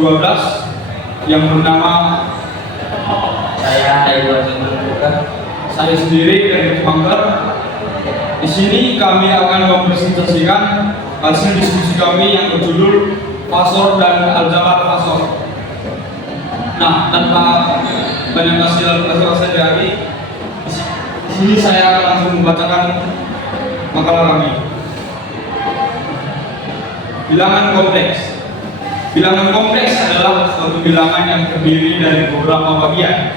12 yang bernama saya sendiri dari Bangker. Di sini kami akan mempresentasikan hasil diskusi kami yang berjudul Fasor dan Aljabar Fasor. Nah, tanpa banyak basa-basi lagi, di sini saya akan langsung membacakan makalah kami. Bilangan kompleks. Bilangan kompleks adalah suatu bilangan yang terdiri dari beberapa bagian,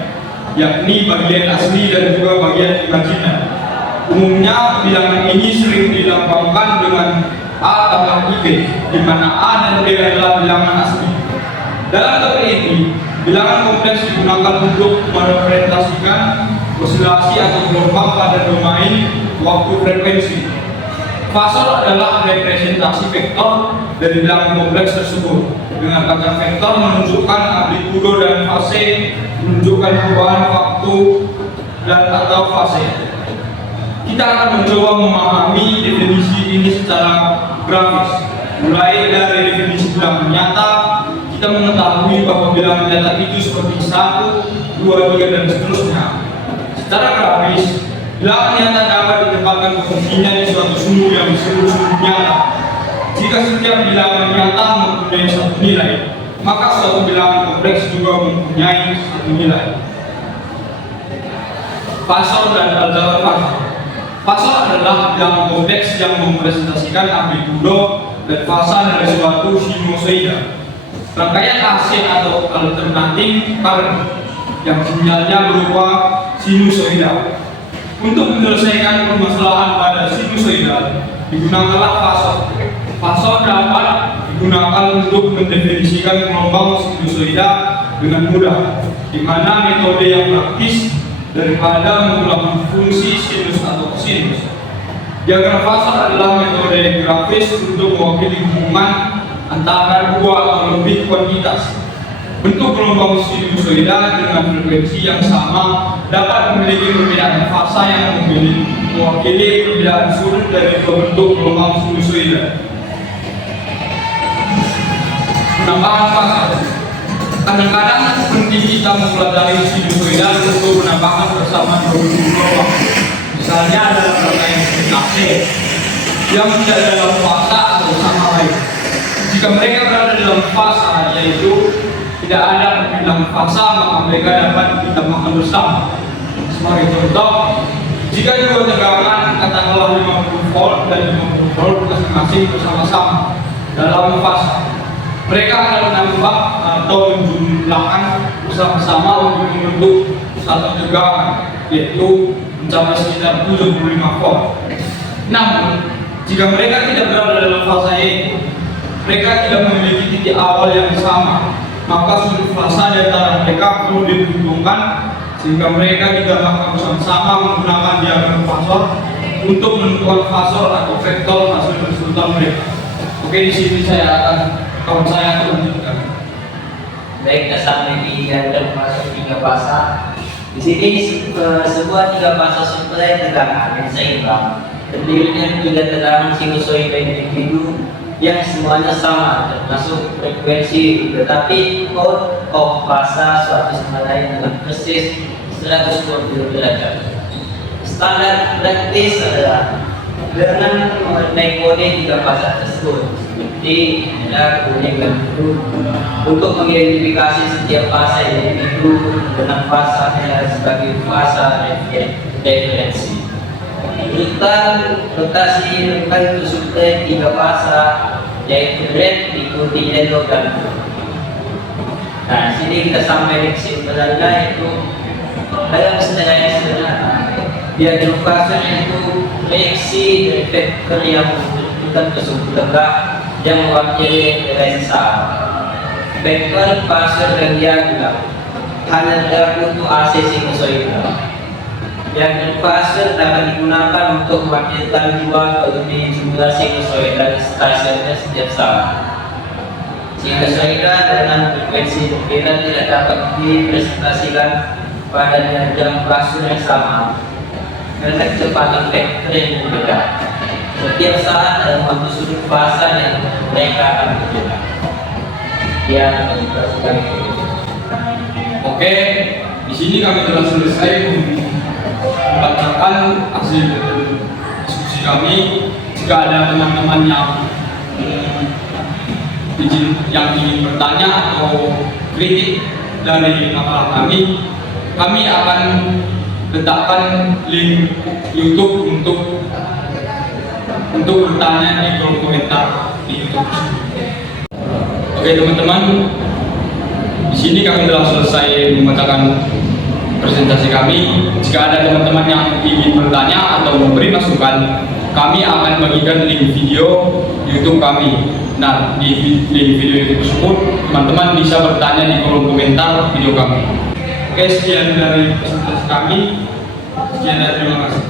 yakni bagian asli dan juga bagian imajiner. Umumnya bilangan ini sering dilambangkan dengan A tambah IB, di mana A dan B adalah bilangan asli. Dalam teori ini, bilangan kompleks digunakan untuk merepresentasikan osilasi atau gelombang pada domain waktu frekuensi. Fasor adalah representasi vektor dari bilangan kompleks tersebut. Dengan kata vektor menunjukkan amplitudo dan fase, menunjukkan perubahan waktu dan atau fase. Kita akan mencoba memahami definisi ini secara grafis. Mulai dari definisi bilangan nyata, kita mengetahui bahwa bilangan nyata itu seperti 1, 2, 3 dan seterusnya. Secara grafis, bilangan nyata dapat ditempatkan posisinya di suatu sumbu yang disebut sumbu nyata. Jika setiap bilangan nyata mempunyai satu nilai, maka suatu bilangan kompleks juga mempunyai satu nilai. Fasor dan aljabar fasor. Fasor adalah bilangan kompleks yang mempresentasikan amplitudo dan fasa dari suatu sinusoida. Rangkaian AC atau alternating current yang sinyalnya berupa sinusoida. Untuk menyelesaikan permasalahan pada sinusoida, digunakanlah fasor. Fasor dapat digunakan untuk mendefinisikan gelombang sinusoida dengan mudah, di mana metode yang praktis daripada menggunakan fungsi sinus atau kosinus. Diagram fasor adalah metode grafis untuk mewakili hubungan antara dua atau lebih kuantitas. Bentuk gelombang sinusoida dengan frekuensi yang sama dapat memiliki perbedaan fasa yang mewakili perbedaan sudut dari dua bentuk gelombang sinusoida. Penambahan fasor. Kadang-kadang penting kita mempelajari sinusoida untuk menambahkan bersama dua bentuk gelombang. Misalnya dalam rangkaian AC yang tidak dalam fasa atau sama lain. Jika mereka berada dalam fasa, yaitu tidak ada perpindahan fasa, maka mereka dapat ditambahkan bersama. Sebagai contoh, jika dua tegangan katakanlah 50 volt dan 50 volt masing-masing bersama-sama dalam fasa, mereka akan menambah atau menjumlahkan bersama-sama untuk membentuk satu tegangan, yaitu mencapai sekitar 75 volt. Namun, jika mereka tidak berada dalam fasa itu, mereka tidak memiliki titik awal yang sama, maka sudut fasa di antara mereka perlu diperhitungkan sehingga mereka ditambahkan bersama-sama menggunakan diagram fasor untuk menentukan fasor atau vektor hasil resultan mereka. Oke, di sini kawan saya akan lanjutkan. Baik, kita sampai di diagram fasor 3 fasa. Di sini sebuah 3 fasa suplai tegangan yang seimbang terdiri dari 3 tegangan sinusoida individu yang semuanya sama termasuk frekuensi, tetapi code of fasa suatu sama lain dengan persis 120 derajat. Standar praktis adalah dengan memaknai kode 3 fasa tersebut seperti merah, kuning, dan biru untuk mengidentifikasi setiap fasa individu dengan fasa merah sebagai fasa referensi. Urutan rotasi rangkaian suplai 3 fasa yaitu red, diikuti yellow dan blue. Nah, sini kita sampai di kesimpulannya itu dalam istilah yang sederhana, diagram fasor itu reaksi dari vektor yang menunjukkan ke sumbu tegak yang mewakili nilai sama. Vektor fasor dan diagram hanya berlaku untuk AC sinusoida. Diagram fasor dapat digunakan untuk mewakilkan 2 atau lebih jumlah sinusoida stasioner setiap saat. Sinusoida dengan frekuensi berbeda tidak dapat dipresentasikan pada diagram fasor yang sama karena kecepatan vektor yang berbeda. Setiap saat ada waktu sudut fasa yang mereka akan berbeda. Sekian presentasi kami. Oke, di sini kami telah selesai membacakan hasil diskusi kami. Jika ada teman-teman yang ingin bertanya atau kritik dari makalah kami akan letakkan link YouTube untuk bertanya di kolom komentar di YouTube. Oke teman-teman, di sini kami telah selesai membacakan presentasi kami. Jika ada teman-teman yang ingin bertanya atau memberi masukan, kami akan bagikan link video YouTube kami. Nah, di link video YouTube tersebut, teman-teman bisa bertanya di kolom komentar video kami. Oke, sekian dari presentasi kami. Sekian dan terima kasih.